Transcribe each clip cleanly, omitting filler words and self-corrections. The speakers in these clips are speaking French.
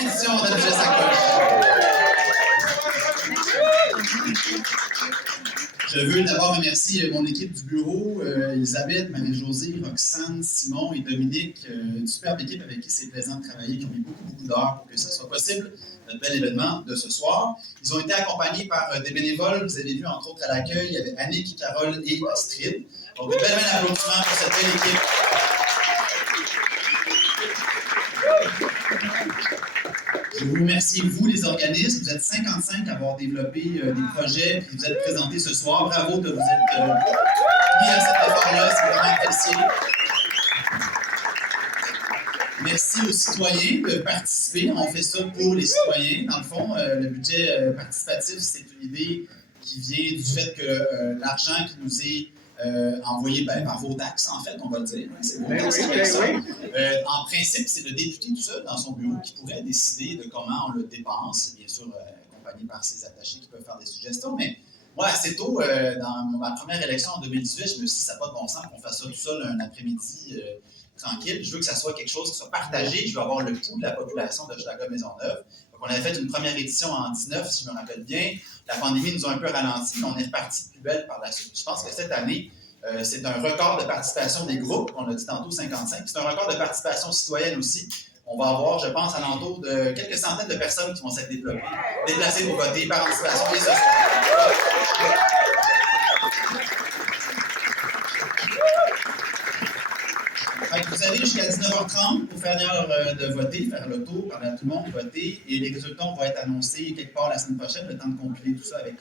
Édition d'objets sacoche. Je veux d'abord remercier mon équipe du bureau, Elisabeth, Marie-Josée, Roxane, Simon et Dominique, une superbe équipe avec qui c'est plaisant de travailler, qui ont mis beaucoup d'heures pour que ça soit possible, notre bel événement de ce soir. Ils ont été accompagnés par des bénévoles, vous avez vu entre autres à l'accueil, il y avait Annick, Carole et Astrid. Donc, de belles mains d'applaudissements pour cette belle équipe. Je vous remercie, vous, les organismes. Vous êtes 55 à avoir développé des projets, puis vous êtes présentés ce soir. Bravo de vous être mis à cet effort-là. C'est vraiment apprécié. Merci aux citoyens de participer. On fait ça pour les citoyens. Dans le fond, le budget participatif, c'est une idée qui vient du fait que l'argent qui nous est envoyé par vos taxes, en fait, on va le dire. C'est vos taxes en principe, c'est le député tout seul dans son bureau qui pourrait décider de comment on le dépense, bien sûr accompagné par ses attachés qui peuvent faire des suggestions, mais moi, assez tôt, dans ma première élection en 2018, je me suis dit, ça n'a pas de bon sens qu'on fasse ça tout seul un après-midi tranquille. Je veux que ça soit quelque chose qui soit partagé. Je veux avoir le pouls de la population de Hochelaga-Maisonneuve. Donc, on avait fait une première édition en 19, si je me rappelle bien. La pandémie nous a un peu ralenti, mais on est reparti de plus belle par la suite. Je pense que cette année, c'est un record de participation des groupes. On l'a dit tantôt, 55. C'est un record de participation citoyenne aussi. On va avoir, je pense, alentour de quelques centaines de personnes qui vont s'être déplacées pour voter par anticipation et ce soir. Vous avez jusqu'à 19h30 pour faire l'heure de voter, faire le tour, parler à tout le monde, voter, et les résultats vont être annoncés quelque part la semaine prochaine, le temps de compiler tout ça avec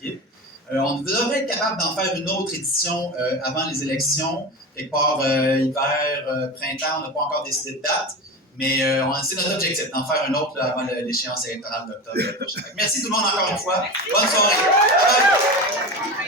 l'équipe. On devrait être capable d'en faire une autre édition avant les élections, quelque part hiver, printemps, on n'a pas encore décidé de date, mais c'est notre objectif d'en faire une autre avant l'échéance électorale d'octobre prochain. Merci tout le monde encore une fois. Bonne soirée. Bye bye.